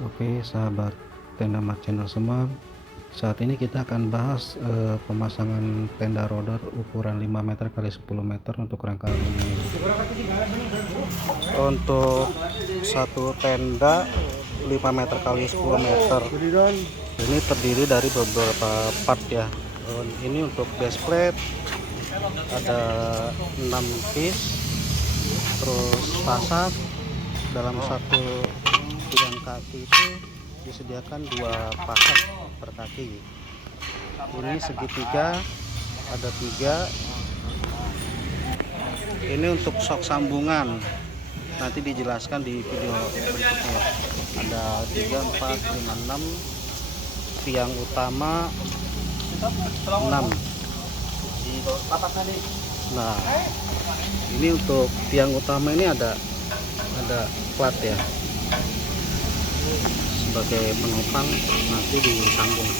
Oke sahabat tenda Mat channel semua, saat ini kita akan bahas pemasangan tenda roder ukuran 5 meter kali 10 meter untuk rangka aluminium. Untuk satu tenda 5 meter kali 10 meter ini terdiri dari beberapa part ya. Ini untuk base plate ada 6 piece, terus pasak dalam satu tiang kaki itu disediakan 2 pasak per kaki. Ini segitiga ada 3. Ini untuk sok sambungan nanti dijelaskan di video berikutnya. Ada 3, 4, 5, 6 tiang utama 6. Nah ini untuk tiang utama ini ada plat ya sebagai penopang, nanti disambung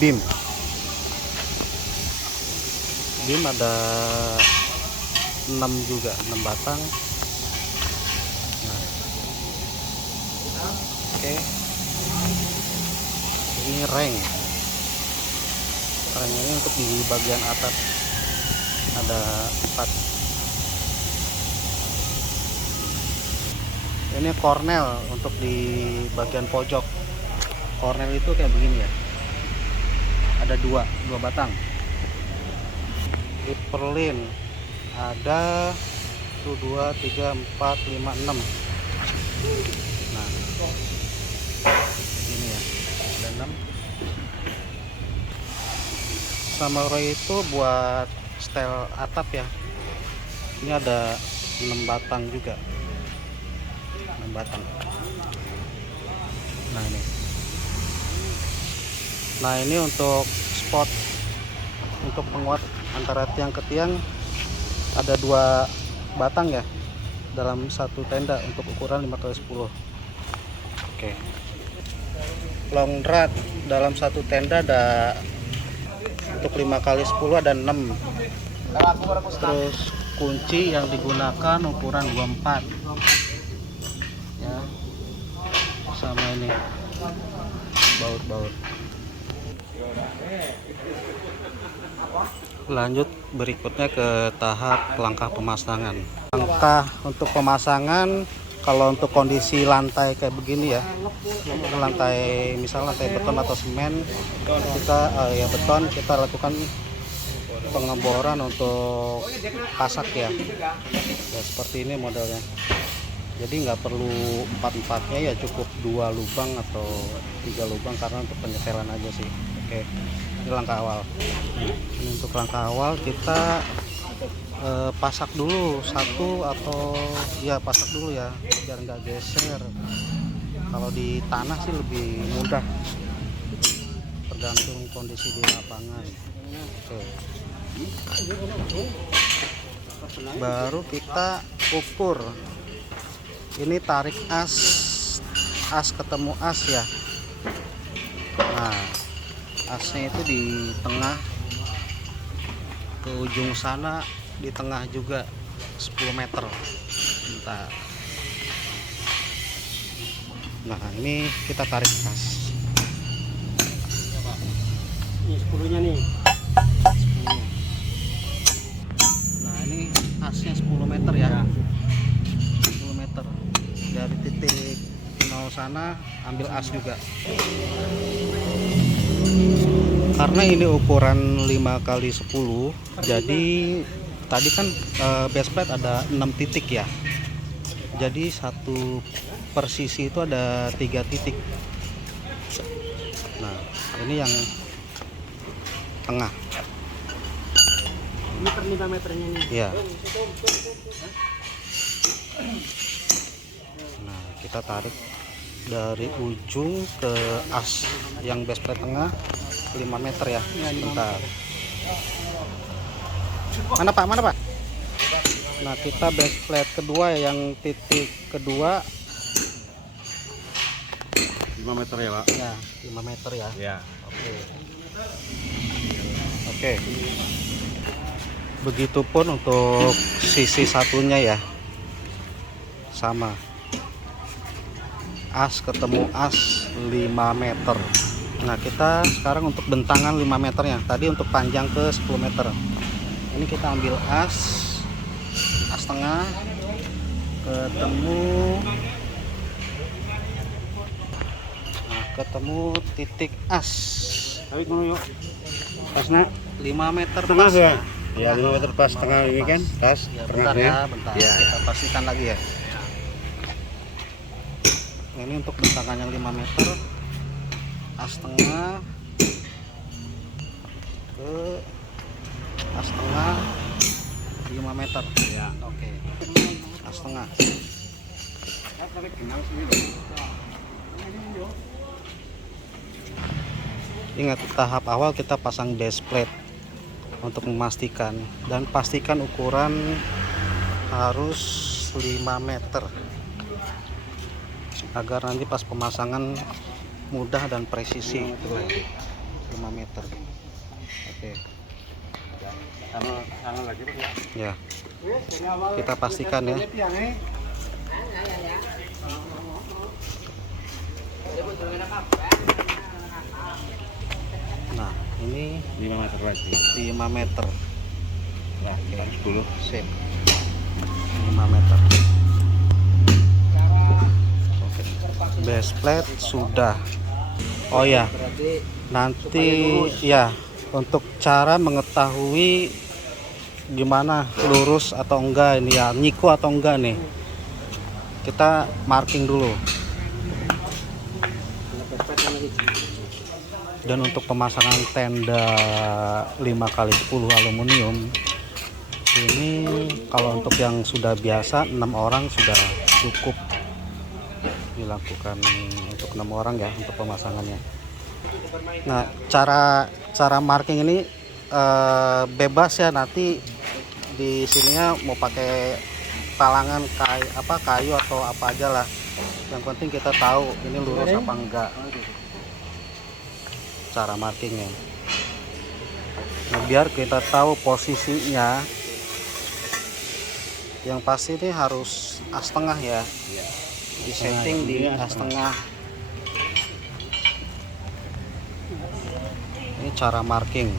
beam ada 6 juga, 6 batang. Nah, oke. Ini reng ini untuk di bagian atas ada 4. Ini kornel untuk di bagian pojok. Kornel itu kayak begini ya, ada 2 batang. Perlin ada 1, 2, 3, 4, 5, 6. Nah ini ya, ada 6. Samurai itu buat setel atap ya, ini ada 6 batang juga, 6 batang. Nah ini untuk spot untuk penguat antara tiang ke tiang ada 2 batang ya dalam satu tenda untuk ukuran 5x10. Oke. Long rod dalam satu tenda ada untuk 5x10 ada 6. Terus kunci yang digunakan ukuran 24 ya, sama ini baut. Lanjut berikutnya ke tahap langkah pemasangan. Langkah untuk pemasangan, kalau untuk kondisi lantai kayak begini ya, lantai misal lantai beton atau semen, kita beton, kita lakukan pengeboran untuk pasak ya seperti ini modelnya. Jadi nggak perlu 4-4-nya ya, cukup 2 lubang atau 3 lubang karena untuk penyetelan aja sih. Oke, ini langkah awal. Ini untuk langkah awal kita pasak dulu satu, atau ya pasak dulu ya biar nggak geser. Kalau di tanah sih lebih mudah, tergantung kondisi di lapangan. Oke. Baru kita ukur. Ini tarik as ketemu as ya. Nah asnya itu di tengah, ke ujung sana di tengah juga 10 meter. Bentar. Nah ini kita tarik as. Ini 10-nya nih. 10. Nah ini asnya 10 meter ya. 10 meter. Dari titik 0 sana ambil as juga. Karena ini ukuran 5x10, jadi tadi kan base plate ada 6 titik ya, jadi satu per sisi itu ada 3 titik. Nah ini yang tengah ini per 5 meternya nih ya. Nah kita tarik dari ujung ke as yang base plate tengah 5 meter ya. Bentar. Mana Pak? Nah kita base plate kedua yang titik kedua 5 meter ya Pak ya, 5 meter ya. Oke. Begitupun untuk sisi satunya ya, sama as ketemu as 5 meter. Nah, kita sekarang untuk bentangan 5 meternya. Tadi untuk panjang ke 10 meter. Ini kita ambil as tengah, ketemu titik as. Pasnya 5 meter tengah pas ya? Ya 5 meter pas tengah ini kan, pas ya, tengahnya. bentar Ya. kita pastikan lagi ya. Ini untuk bentangan yang 5 meter, as tengah ke as tengah 5 meter ya. Oke, as tengah. Ingat, tahap awal kita pasang base plate untuk memastikan, dan pastikan ukuran harus 5 meter agar nanti pas pemasangan mudah dan presisi. 5 meter. Oke. Ya, kita pastikan ya. Nah, ini 5 meter lagi. 5 meter. Nah, kita 10. Sip. 5 meter. Oke. Base plate sudah. Oh ya, nanti ya, untuk cara mengetahui gimana lurus atau enggak ini ya, nyiku atau enggak nih, kita marking dulu. Dan untuk pemasangan tenda 5x10 aluminium ini, kalau untuk yang sudah biasa 6 orang sudah cukup dilakukan untuk 6 orang ya untuk pemasangannya. Nah, cara marking ini bebas ya, nanti di sininya mau pakai palangan kayu atau apa aja lah. Yang penting kita tahu ini lurus apa enggak. Cara markingnya. Nah, biar kita tahu posisinya, yang pasti ini harus as tengah ya. Di setting di as tengah. Ini cara marking.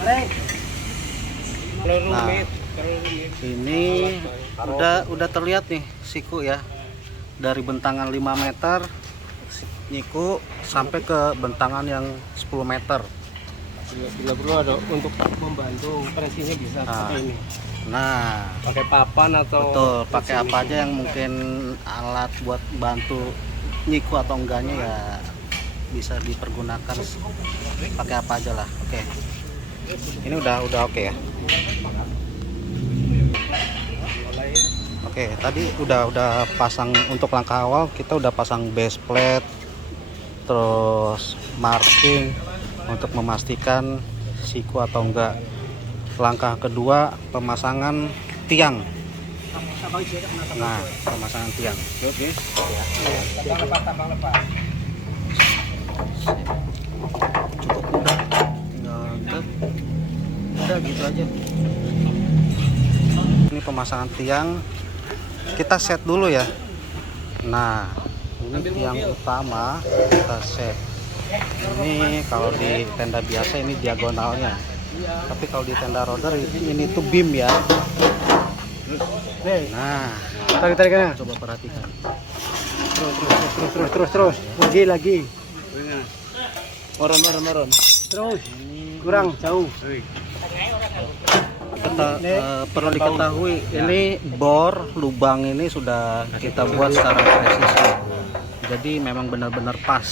Nah, ini udah terlihat nih siku ya, dari bentangan 5 meter nyiku sampai ke bentangan yang 10 meter. Bila perlu ada untuk membantu presinya bisa pakai ini. Nah, Pakai papan atau betul, pakai apa aja yang mungkin alat buat bantu nyiku atau enggaknya ya, bisa dipergunakan pakai apa aja lah. Oke. Ini udah oke ya. Oke, tadi udah pasang untuk langkah awal, kita udah pasang base plate, terus marking untuk memastikan siku atau enggak. Langkah kedua, pemasangan tiang. Nah, pemasangan tiang. Oke. Cukup mudah, tinggal udah gitu aja. Ini pemasangan tiang, kita set dulu ya. Nah, ini tiang utama kita set. Ini kalau di tenda biasa ini diagonalnya, tapi kalau di tenda roder ini tuh beam ya. Nah, Tarik-tarikannya. coba perhatikan. Terus. Lagi. Moron. Terus. Kurang jauh. Perlu diketahui, ini bor lubang ini sudah kita buat secara presisi, jadi memang benar-benar pas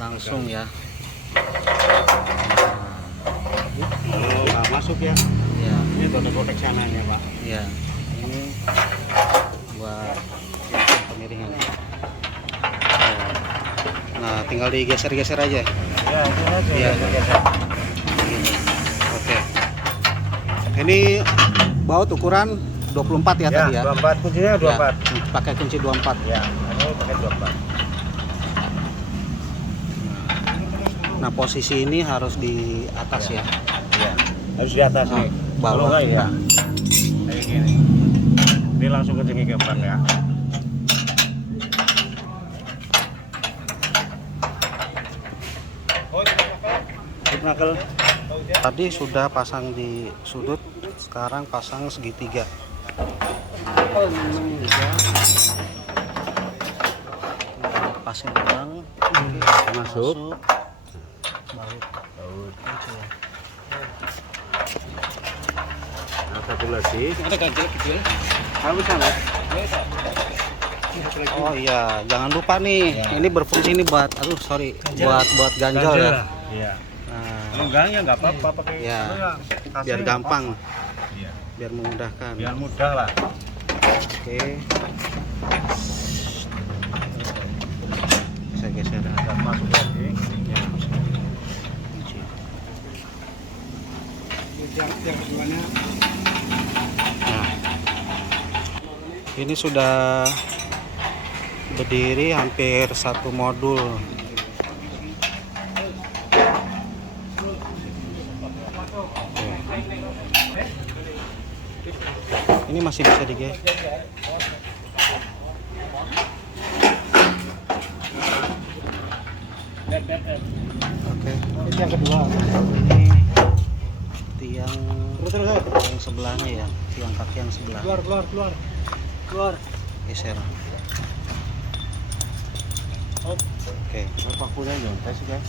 langsung ya. Masuk ya. Ya, Ini kotak sananya, Pak. ya, ini buat pemiringan. Nah, tinggal digeser-geser aja. Ya, itu aja. Iya. Oke. Ini baut ukuran 24 ya, tadi ya. 24 kuncinya 24. Ya, pakai kunci 24. Ya, ini pakai 24. Nah, posisi ini harus di atas ya. Iya. Harus di atas nih. Bawah Kalau enggak ya. enggak. Kayak gini. Ini langsung ke sini ke ban ya. Tadi sudah pasang di sudut, sekarang pasang segitiga. Pasang ulang, masuk. Baut. Nah, satu lagi. Ada ganjil kecil. Habis sana. Oh iya, jangan lupa nih, ini berfungsi nih buat, buat ganjol ya. Iya. Nah, Enggak ya nggak apa-apa pakai. ya, Kasih biar nggak gampang, apa-apa. Iya. biar memudahkan. Biar mudah lah. Oke, saya geser. Ada masuk lagi. Ya. Yang keduanya. Nah, ini sudah berdiri hampir satu modul. Ini masih bisa digeser. Oke. Yang kedua. Ini tiang yang sebelahnya ya, tiang kaki yang sebelah. Keluar. Geser. Oke. Pakunya nyontek sih guys.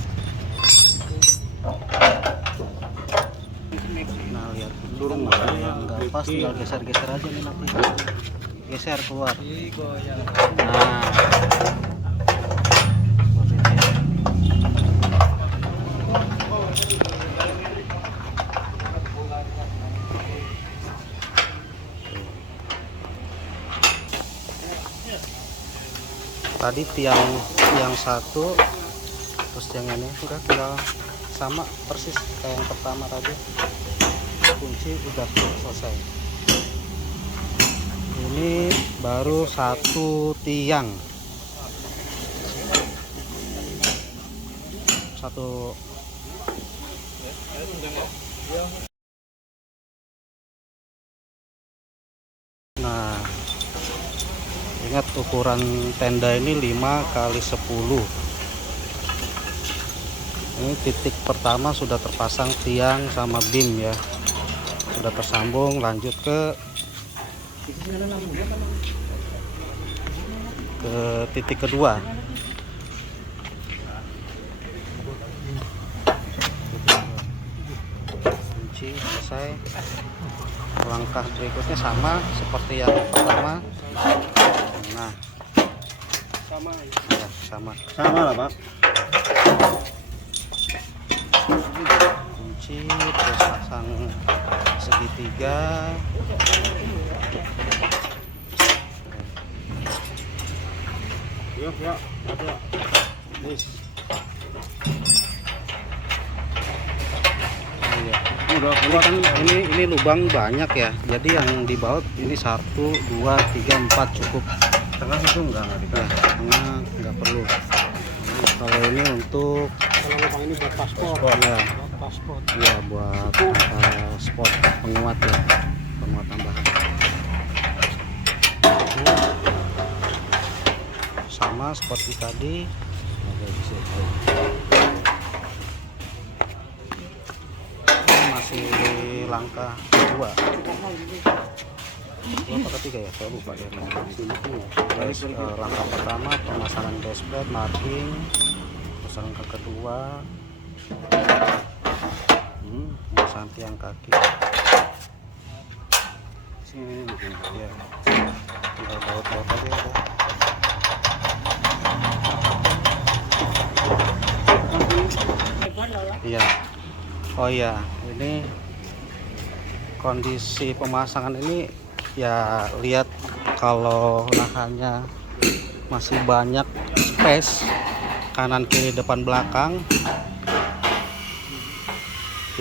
Nah, lihat turun mana yang nggak pas, tinggal geser-geser aja nih nanti. Geser keluar. Nah. Tadi tiang satu, terus yang ini udah tinggal sama persis kayak yang pertama tadi. Kunci udah selesai. Ini baru satu tiang, satu. Nah, ingat ukuran tenda ini 5 kali 10. Ini titik pertama sudah terpasang tiang sama beam ya, sudah tersambung. Lanjut ke titik kedua. Kunci selesai. Langkah berikutnya sama seperti yang pertama. Nah, ya, sama Sama lah Pak. kunci, terus pasang segitiga. Ya. Ada. Nis. Iya. Udah Ini kan ini lubang banyak ya, jadi yang di baut ini 1, 2, 3, 4 cukup. Tengah itu enggak Ya, dikasih. tengah nggak perlu. Nah, kalau ini untuk Kalau lubang ini buat paspor. ya, Paspor. ya buat spot penguat ya, penguat tambahan. Sama seperti tadi. Ini masih langkah kedua. Apa ketiga ya? Saya lupa deh. Guys, langkah pertama pemasangan dashboard, marking. Terus langkah kedua pemasangan tiang kaki. Sini mungkin. Ya, tinggal baut-baut aja udah. Iya. Oh iya, ini kondisi pemasangan ini ya, lihat kalau lahannya masih banyak space kanan kiri depan belakang,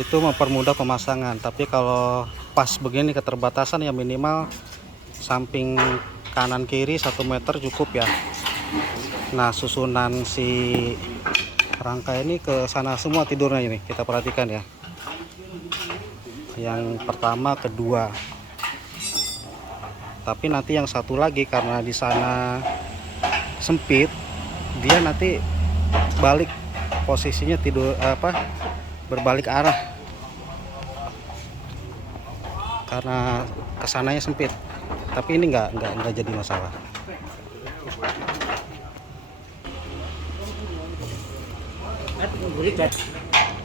itu mempermudah pemasangan. Tapi kalau pas begini keterbatasan ya, minimal samping kanan kiri 1 meter cukup ya. Nah, susunan si rangka ini ke sana semua tidurnya ini, kita perhatikan ya. Yang pertama, kedua. Tapi nanti yang satu lagi karena di sana sempit, dia nanti balik posisinya tidur berbalik arah karena kesananya sempit. Tapi ini nggak jadi masalah.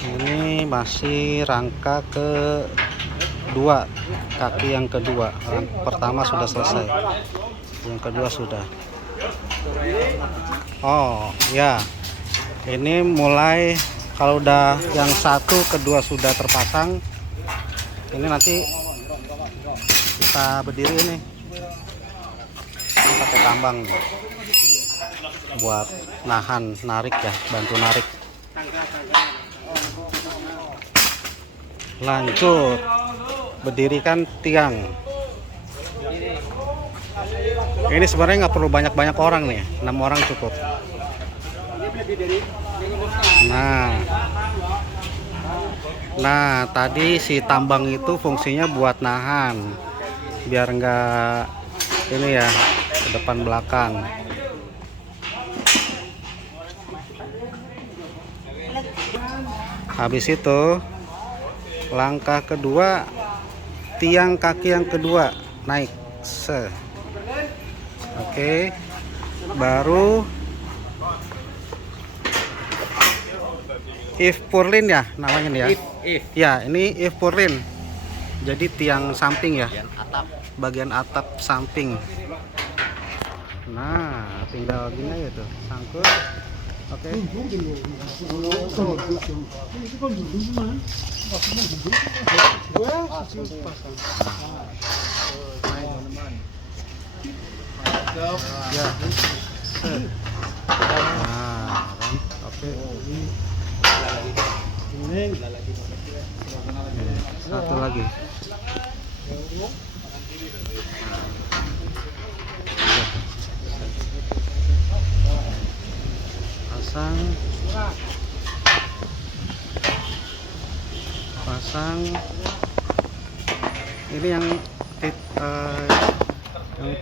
Ini masih rangka kedua, kaki yang kedua. Pertama sudah selesai, yang kedua sudah. Oh ya, ini mulai kalau udah yang satu kedua sudah terpasang, ini nanti kita berdiri ini pakai tambang nih, buat narik ya, bantu narik. Lanjut berdirikan tiang. Ini sebenarnya nggak perlu banyak orang nih, 6 orang cukup. Nah tadi si tambang itu fungsinya buat nahan biar nggak ini ya, ke depan belakang. Habis itu langkah kedua, tiang kaki yang kedua naik. Oke, baru if purlin ya namanya nih ya. Ya, ini if purlin. Jadi tiang samping ya, bagian atap samping. Nah, tinggal gini aja tuh, sangkut. Oke. Ya. Nah, oke. Satu lagi. Pasang ini yang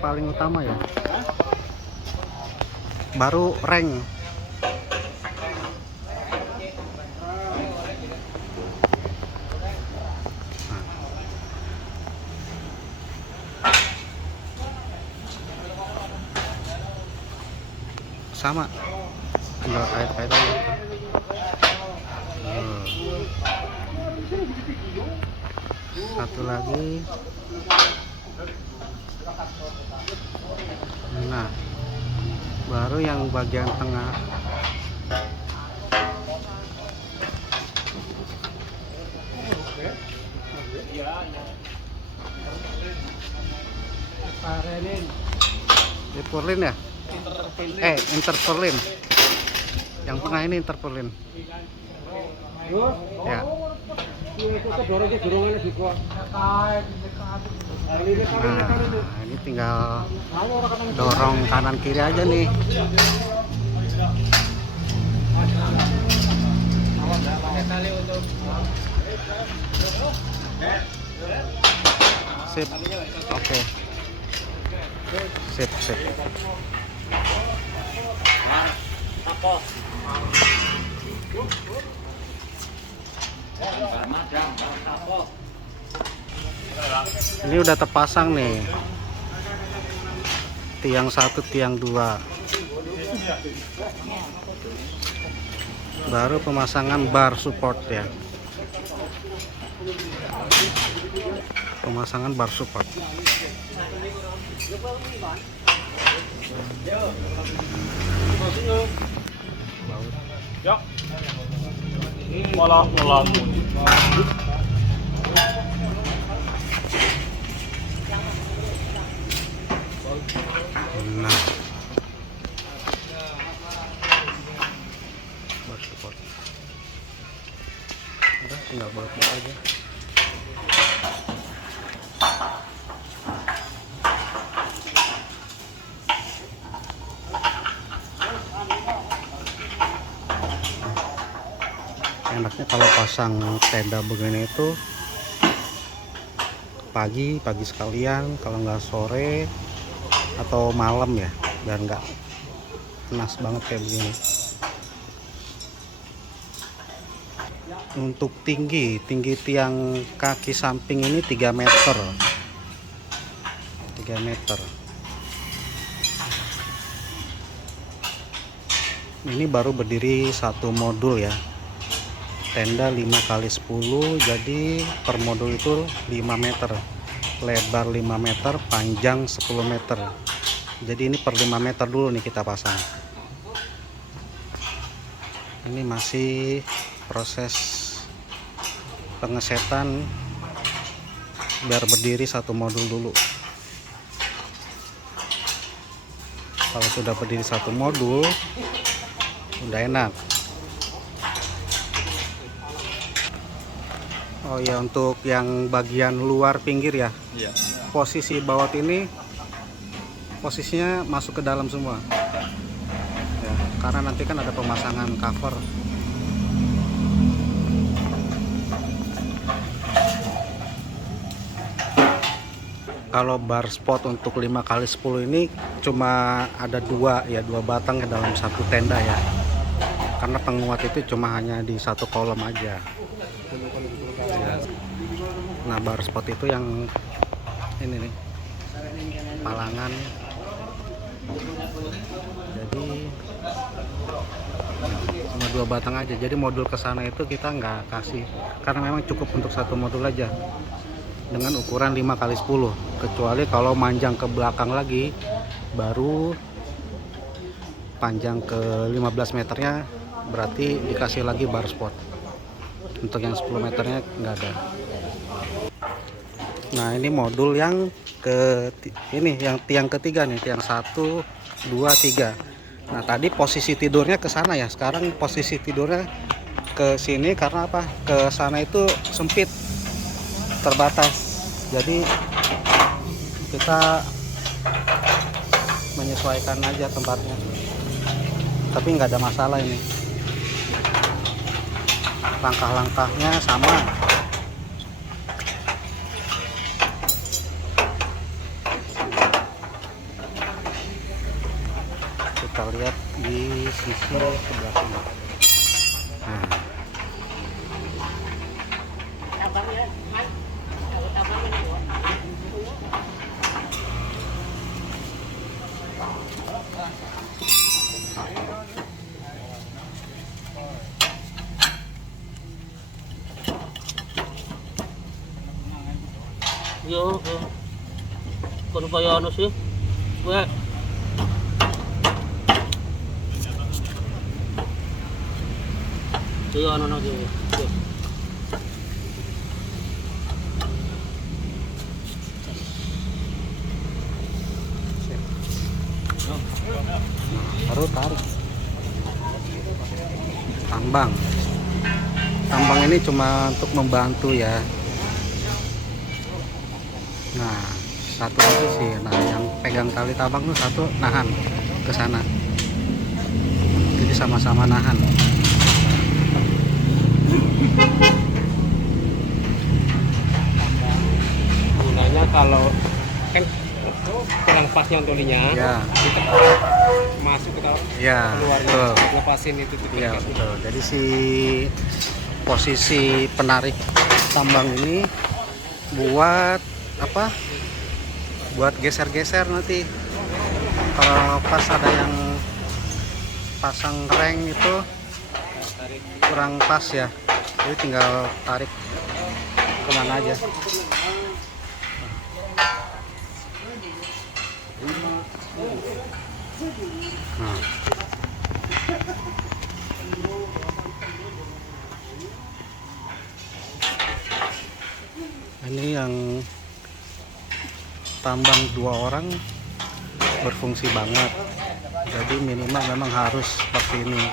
paling utama ya, baru reng. Sama, tinggal kait-kait aja. Satu lagi. Nah, baru yang bagian tengah. Interpurlin ya? Interpurlin. Yang tengah ini interpurlin. Ya. Nah, ini tinggal dorong kanan kiri aja nih. Sip. Oke. Sip. Ini udah terpasang nih, tiang 1, tiang 2. Baru pemasangan bar support ya, pemasangan bar support. Ya. Malah. Nah, bar support. Udah, tinggal bolak-balik aja. Enaknya kalau pasang tenda begini itu pagi sekalian, kalau nggak sore atau malam ya, biar nggak panas banget kayak begini. Untuk tinggi tiang kaki samping ini 3 meter. 3 meter. Ini baru berdiri satu modul ya. Tenda 5x10, jadi per modul itu 5 meter. Lebar 5 meter, panjang 10 meter. Jadi ini per 5 meter dulu nih kita pasang. Ini masih proses pengesetan biar berdiri satu modul dulu. Kalau sudah berdiri satu modul udah enak. Oh ya, untuk yang bagian luar pinggir ya, posisi baut ini posisinya masuk ke dalam semua ya, karena nanti kan ada pemasangan cover. Kalau bar spot untuk 5x10 ini cuma ada dua batang ke dalam satu tenda ya, karena penguat itu cuma hanya di satu kolom aja ya. Nah, bar spot itu yang ini nih, palangan. Jadi cuma dua batang aja, jadi modul ke sana itu kita nggak kasih karena memang cukup untuk satu modul aja dengan ukuran 5x10, kecuali kalau manjang ke belakang lagi baru panjang ke 15 meternya berarti dikasih lagi bar spot. Untuk yang 10 meternya nggak ada. Nah, ini modul yang yang tiang ketiga nih, tiang 1, 2, 3. Nah, tadi posisi tidurnya ke sana ya, sekarang posisi tidurnya ke sini karena apa? Ke sana itu sempit, terbatas. Jadi kita menyesuaikan aja tempatnya. Tapi nggak ada masalah ini. Langkah-langkahnya sama. Kita lihat di sisi sebelah sini. Nah. Yo, kung pa ano sih? Weh. Yo, ano na dito. Baru tarik. Tambang ini cuma untuk membantu ya. Nah, satu lagi sih, nah yang pegang tali tambang tuh satu nahan ke sana, jadi sama-sama nahan. Gunanya kalau kan kurang pasnya untuk linya, Ya, kita masuk ke dalam ya, keluarnya, betul. lepasin itu Ya, betul. Jadi si posisi penarik tambang ini buat apa? Buat geser-geser nanti. Kalau pas ada yang pasang reng itu kurang pas ya, jadi tinggal tarik kemana aja. Nah. Ini yang tambang 2 orang berfungsi banget, jadi minimal memang harus seperti ini.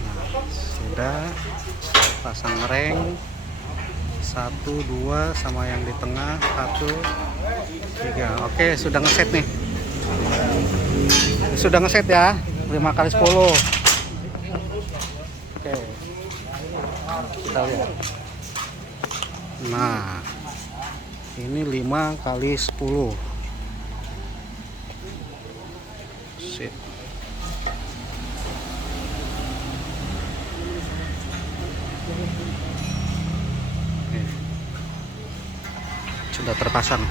Nah, sudah pasang reng 1, 2 sama yang di tengah 1, 3. Oke, sudah ngeset nih, sudah ngeset ya 5x10. Oke, kita lihat. Nah, ini 5 kali 10. Sip. Oke. Sudah terpasang.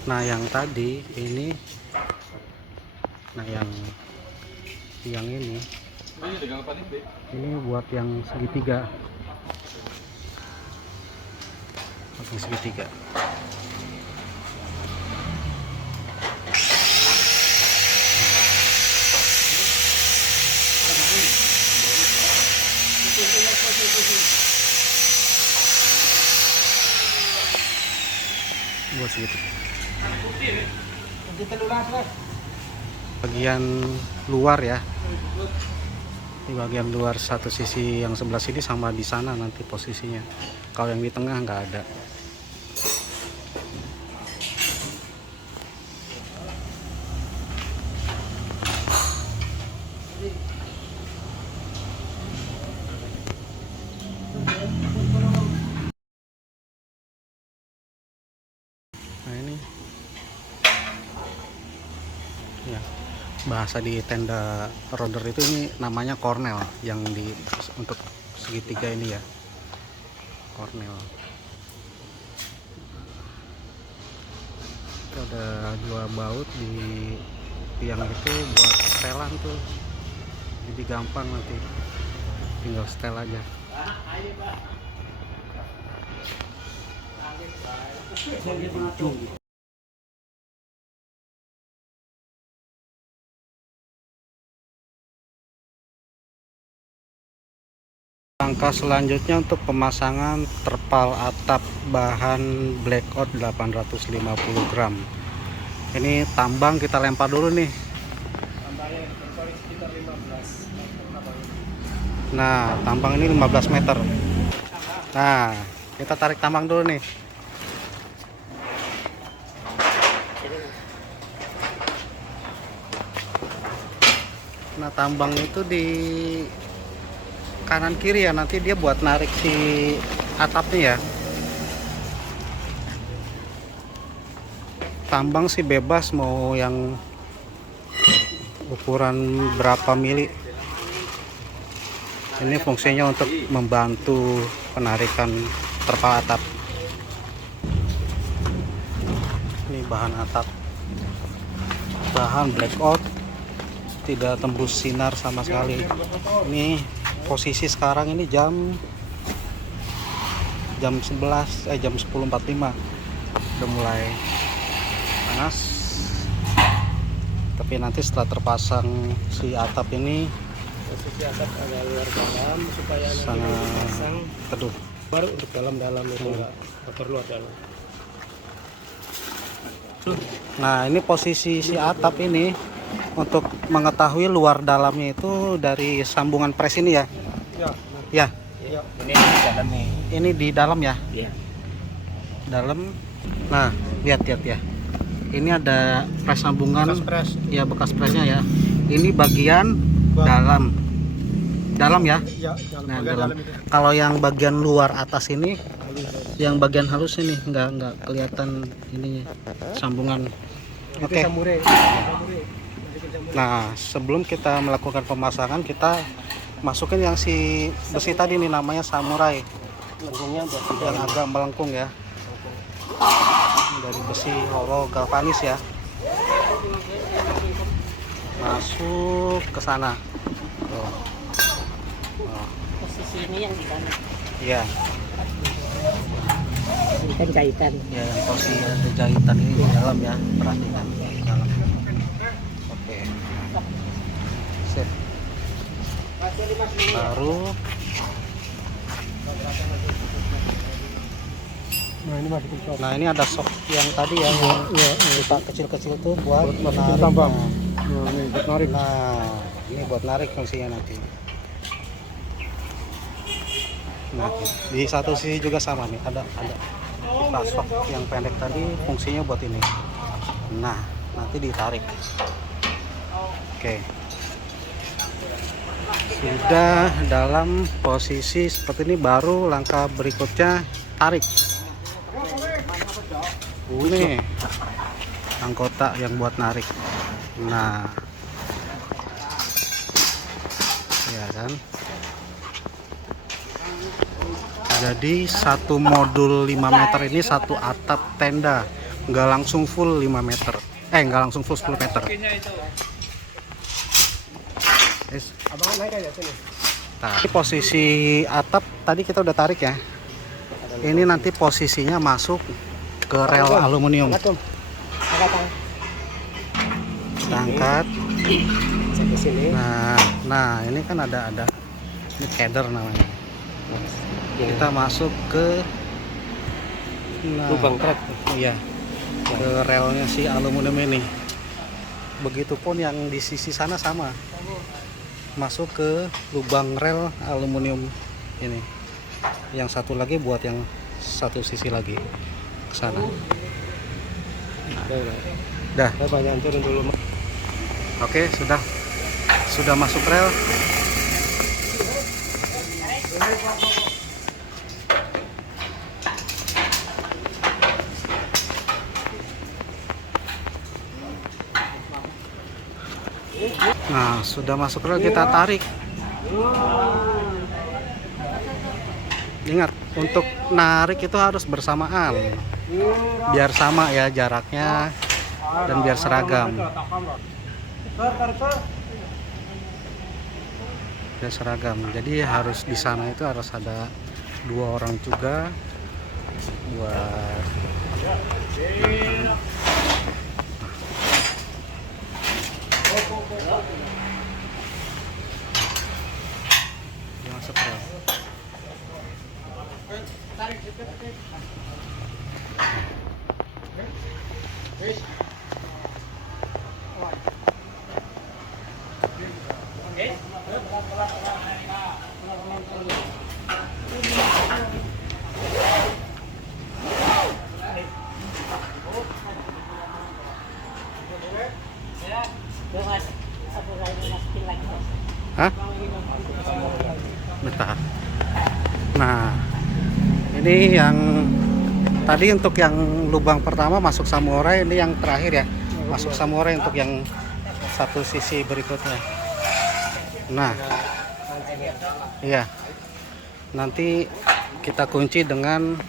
Nah, yang tadi ini, nah yang ini buat yang segitiga. Yang segitiga. Buat segitu. Bagian luar ya. Di bagian luar satu sisi yang sebelah sini sama di sana nanti posisinya. Kalau yang di tengah nggak ada. Nah ini ya, bahasa di tenda roder itu ini namanya kornel, yang di untuk segitiga ini ya, kornel. Itu ada 2 baut di tiang itu buat setelan tuh, jadi gampang nanti tinggal setel aja. Langkah selanjutnya untuk pemasangan terpal atap bahan blackout 850 gram. Ini tambang kita lempar dulu nih. Nah, tambang ini 15 meter. Nah, kita tarik tambang dulu nih. Nah, tambang itu di kanan kiri ya, nanti dia buat narik si atapnya ya. Tambang sih bebas mau yang ukuran berapa mili. Ini fungsinya untuk membantu penarikan terpal atap. Ini bahan atap, bahan blackout, tidak tembus sinar sama sekali. Ini posisi sekarang ini jam 11 jam 10.45, udah mulai panas. Tapi nanti setelah terpasang si atap ini, posisi atap agak luar dalam supaya sangat pasang teduh. baru untuk dalam-dalam itu enggak terluar dalam. Nah, ini posisi si atap ini untuk mengetahui luar dalamnya itu dari sambungan pres ini ya. Ya. Iya. Ini di dalam nih. Ini di dalam ya. Iya. Dalam. Nah, lihat ya. Ini ada pres sambungan. Bekas pres. Ya, bekas presnya ya. Ini bagian dalam. Dalam ya. Iya, Nah, dalam. Kalau yang bagian luar atas ini, yang bagian halus ini nggak kelihatan ininya sambungan. Oke. Nah, sebelum kita melakukan pemasangan, kita masukin yang si besi tadi nih, namanya samurai. Lengkungnya buat Yang agak melengkung ya. Ini dari besi holo galvanis ya. Masuk ke sana. Tuh. Posisi ini yang di kanan. Iya. Ini kan jahitan. Ya, yang posisi ada jahitan ini di dalam ya, perhatikan di dalam. Oke. Sip. Baru nah ini ada sok yang tadi ya, yang kita kecil-kecil tuh buat menarik tambang. Nah, ini buat narik fungsinya nanti. Nah, di satu sisi juga sama nih, ada pasok yang pendek tadi fungsinya buat ini. Nah, nanti ditarik. Oke. Sudah dalam posisi seperti ini, baru langkah berikutnya tarik. Ini anggota yang buat narik. Nah, ya kan. Jadi satu modul 5 meter ini satu atap tenda, nggak langsung full 5 meter. Nggak langsung full 10 meter. Abang naik aja sini. Nah, ini posisi atap tadi kita udah tarik ya. Ini nanti posisinya masuk ke rel aluminium. Angkat. Sampai sini. Nah, ini kan ada ini header namanya. Kita masuk ke Lubang truk. Iya. Ke relnya si aluminium ini. Begitupun yang di sisi sana sama. Masuk ke lubang rel aluminium ini. Yang satu lagi buat yang satu sisi lagi ke sana. Dah. Saya banyak turun dulu. Oke, sudah masuk rel. Nah, sudah masuk rel, kita tarik. Ingat, untuk narik itu harus bersamaan. Biar sama ya jaraknya dan biar seragam. Biar seragam. Jadi harus di sana itu harus ada 2 orang juga buat dia masuk rel. Hah? Bentar. Nah, ini yang tadi untuk yang lubang pertama masuk samurai, ini yang terakhir ya, masuk samurai untuk yang satu sisi berikutnya. Nah, iya, nanti kita kunci dengan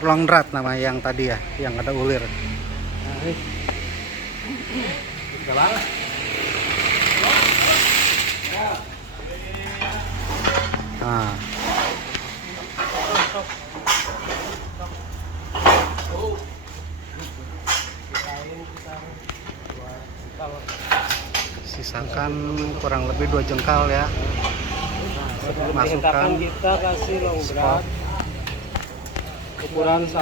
long drat nama yang tadi ya, yang ada ulir. Nah, sisakan kurang lebih 2 jengkal ya. Masukkan kita kasih long spot. Ukuran 5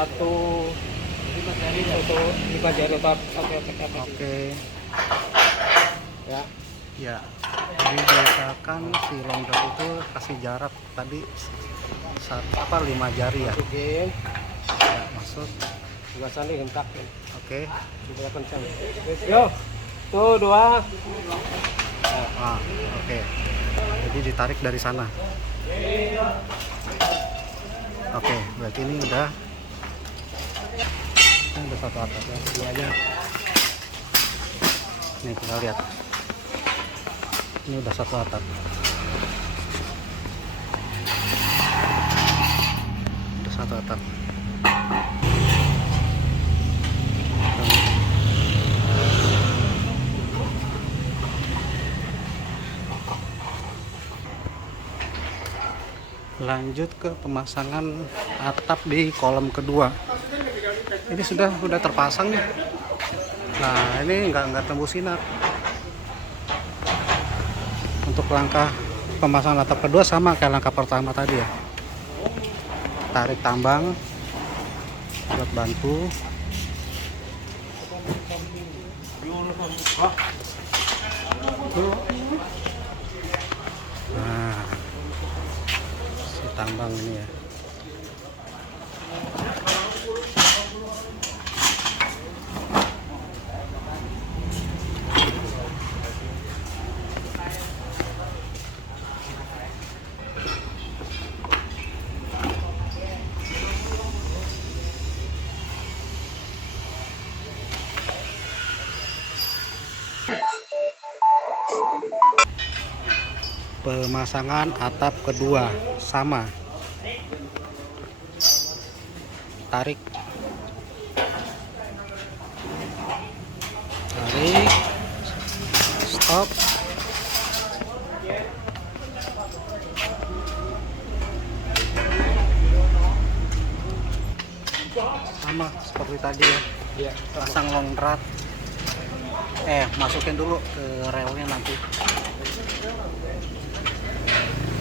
jari otak. Oke. Ya. Ya, jadi biasakan si long drat itu kasih jarak tadi 5 jari ya. Masukin. Ya, masuk. Juga sana hentak. Oke. Sudah kencang. Yo. Tuh 2. Oke. Jadi ditarik dari sana. Oke, berarti ini udah satu atap ya. Duanya. Nih kita lihat. Ini udah satu atap. Udah satu atap. Lanjut ke pemasangan atap di kolom kedua. Ini sudah terpasang nih. Nah, ini nggak tembus sinar. Untuk langkah pemasangan atap kedua sama kayak langkah pertama tadi ya. Tarik tambang buat bantu. Nah, si tambang ini ya. Pemasangan atap kedua sama. Tarik. Tarik. Stop. Sama seperti tadi ya. Iya. Pasang long rod. Masukin dulu ke relnya nanti.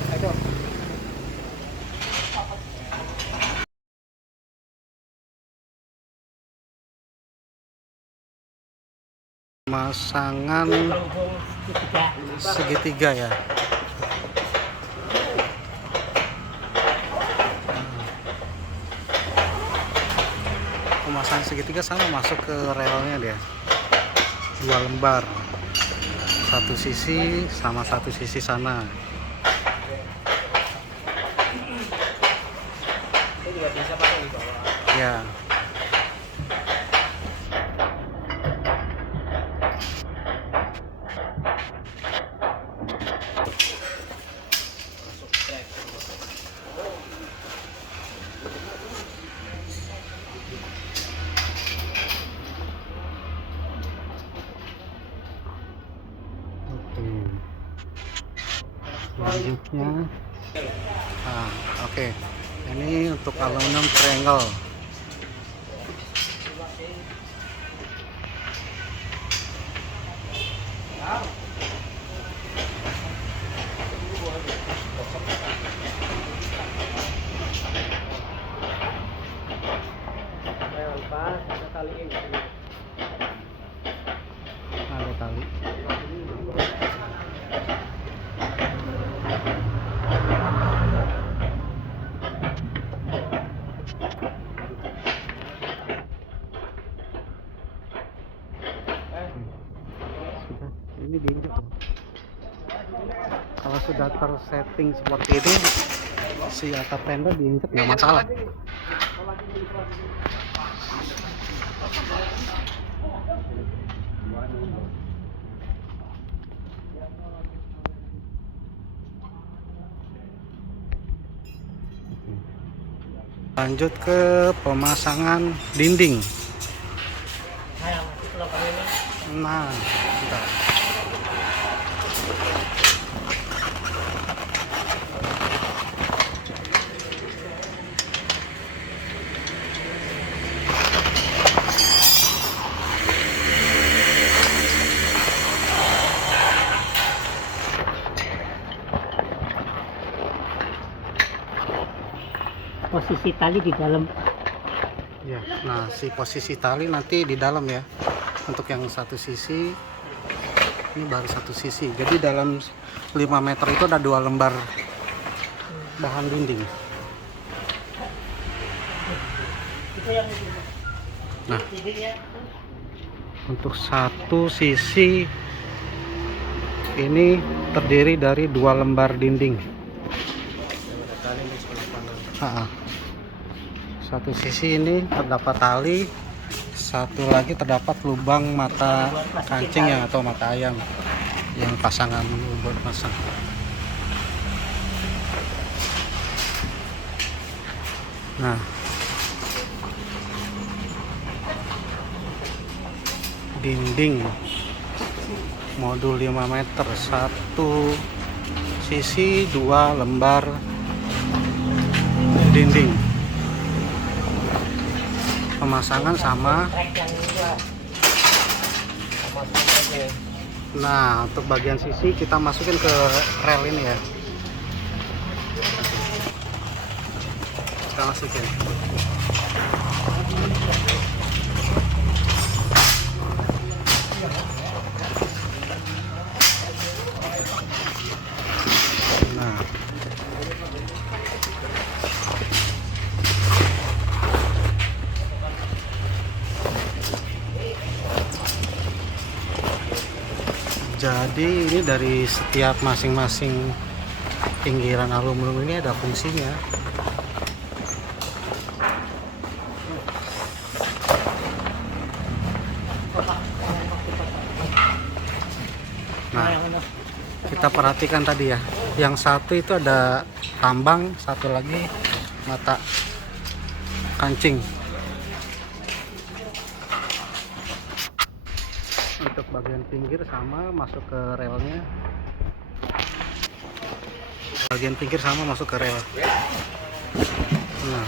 Ayo. Pemasangan segitiga ya. Pemasangan segitiga sama, masuk ke relnya dia. 2 lembar. Satu sisi sama satu sisi sana. Ini juga bisa pakai di bawah. Ya. Selanjutnya oke. Ini untuk aluminium triangle. Pas kita taliin. Ada tali. Ini diinjak ya. Kalau sudah tersetting seperti ini, si atap tenda diinjak nggak masalah. Lanjut ke pemasangan dinding. Nah, bentar. Posisi tali di dalam. Ya, nah si posisi tali nanti di dalam ya. Untuk yang satu sisi, ini baru satu sisi. Jadi dalam 5 meter itu ada 2 lembar bahan dinding. Nah, untuk satu sisi ini terdiri dari 2 lembar dinding. Satu sisi ini terdapat tali, satu lagi terdapat lubang mata kancing yang atau mata ayam yang pasangan buat pasang. Nah, dinding modul 5 meter, satu sisi 2 lembar dinding. Pemasangan sama. Nah, untuk bagian sisi kita masukin ke rel ini ya. Kita masukin. Nah, Jadi ini dari setiap masing-masing pinggiran aluminium ini ada fungsinya. Nah, kita perhatikan tadi ya, yang satu itu ada tambang, satu lagi mata kancing. Untuk bagian pinggir sama masuk ke relnya. Bagian pinggir sama masuk ke rel. Nah.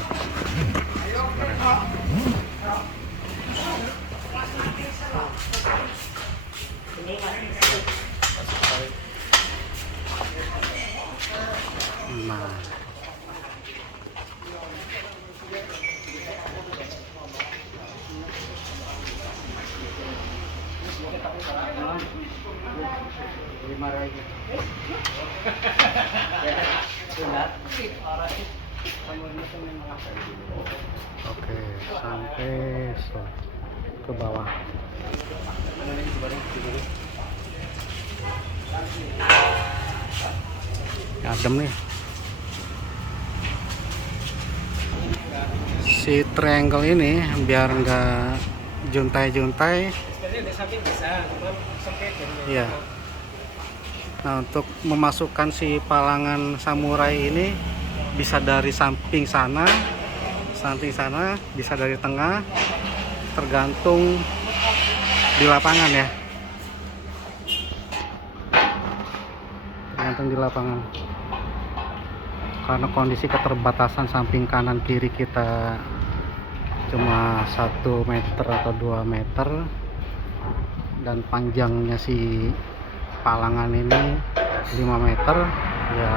Nah. Oke, sampai ke bawah. Adem nih. Si triangle ini biar enggak juntai-juntai. Iya. Nah, untuk memasukkan si palangan samurai ini bisa dari samping sana, bisa dari tengah, tergantung di lapangan ya. Tergantung di lapangan. Karena kondisi keterbatasan samping kanan kiri kita cuma 1 meter atau 2 meter, dan panjangnya si palangan ini 5 meter, ya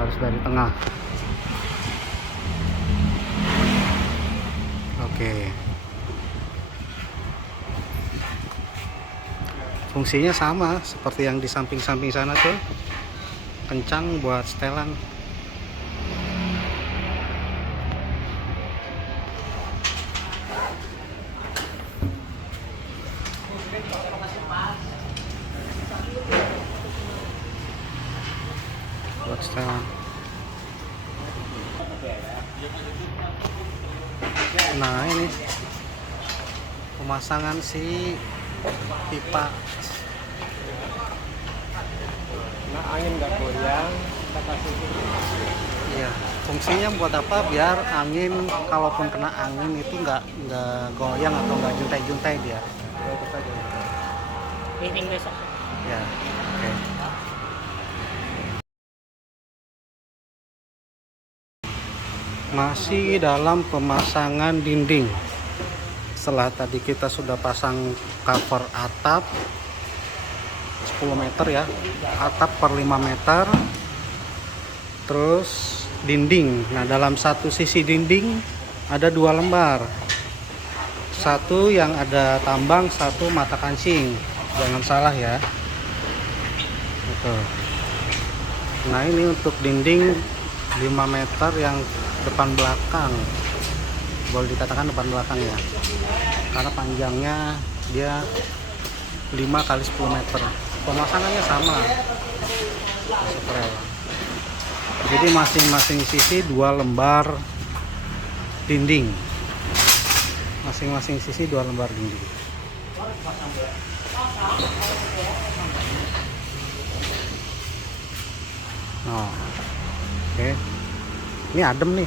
harus dari tengah. Oke. Fungsinya sama seperti yang di samping-samping sana tuh, kencang buat setelan. Buat setelan. Nah, ini pemasangan si pipa. Nah, angin nggak goyang, kita kasih. Iya, fungsinya buat apa? Biar angin, kalaupun kena angin itu nggak goyang atau nggak juntai-juntai dia. Itu saja. Meeting besok. Ya, oke. Masih dalam pemasangan dinding. Setelah tadi kita sudah pasang cover atap 10 meter ya, atap per 5 meter, terus dinding. Nah, dalam satu sisi dinding ada 2 lembar, satu yang ada tambang, satu mata kancing, jangan salah ya. Gitu. Nah, ini untuk dinding 5 meter yang depan belakang, boleh dikatakan depan belakang ya, karena panjangnya dia 5 kali 10 meter. Pemasangannya sama, jadi masing-masing sisi 2 lembar dinding, masing-masing sisi 2 lembar dinding. Oh, oke. Ini adem nih.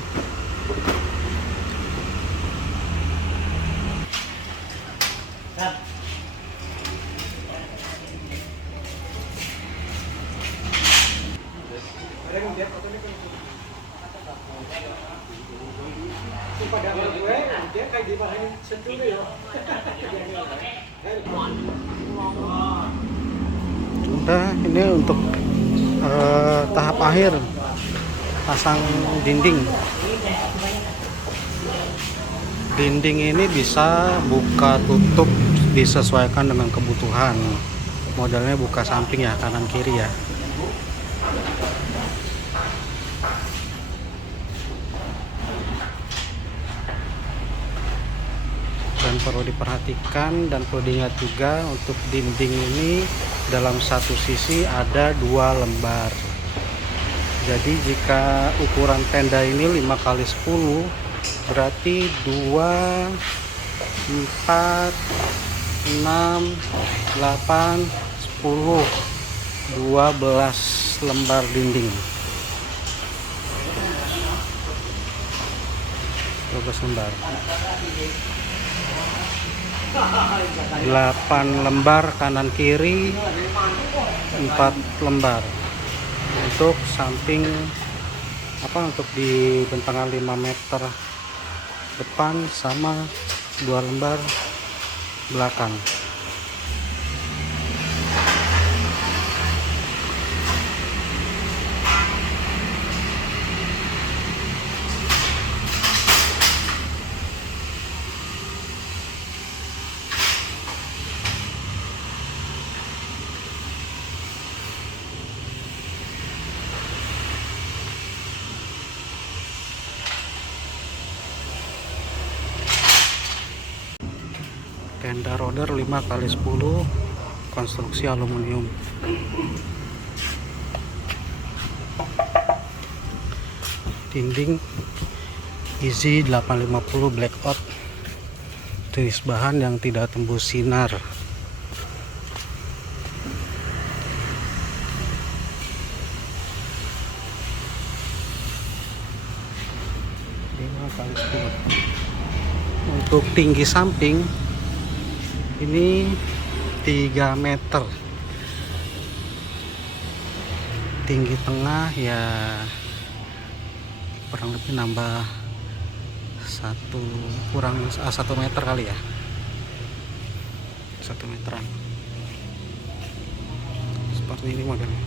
Udah, ini untuk tahap akhir pasang dinding. Dinding ini bisa buka tutup disesuaikan dengan kebutuhan. Modelnya buka samping ya, kanan kiri ya. Dan Dan perlu diperhatikan dan perlu diingat juga untuk dinding ini dalam satu sisi ada 2 lembar. Jadi jika ukuran tenda ini 5x10 berarti 2, 4, 6, 8, 10, 12 lembar dinding. 12 lembar. 8 lembar kanan kiri, 4 lembar. Untuk samping untuk di bentangan 5 meter depan sama 2 lembar belakang. Tenda roder 5x10 konstruksi aluminium. Dinding Easy 850 blackout, jenis bahan yang tidak tembus sinar. Untuk tinggi samping ini 3 meter, tinggi tengah ya kurang lebih nambah 1 meter kali ya, 1 meteran seperti ini modelnya.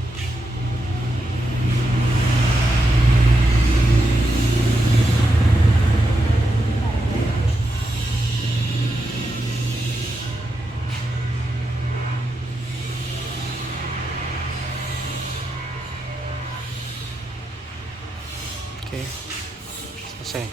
Oke, selesai.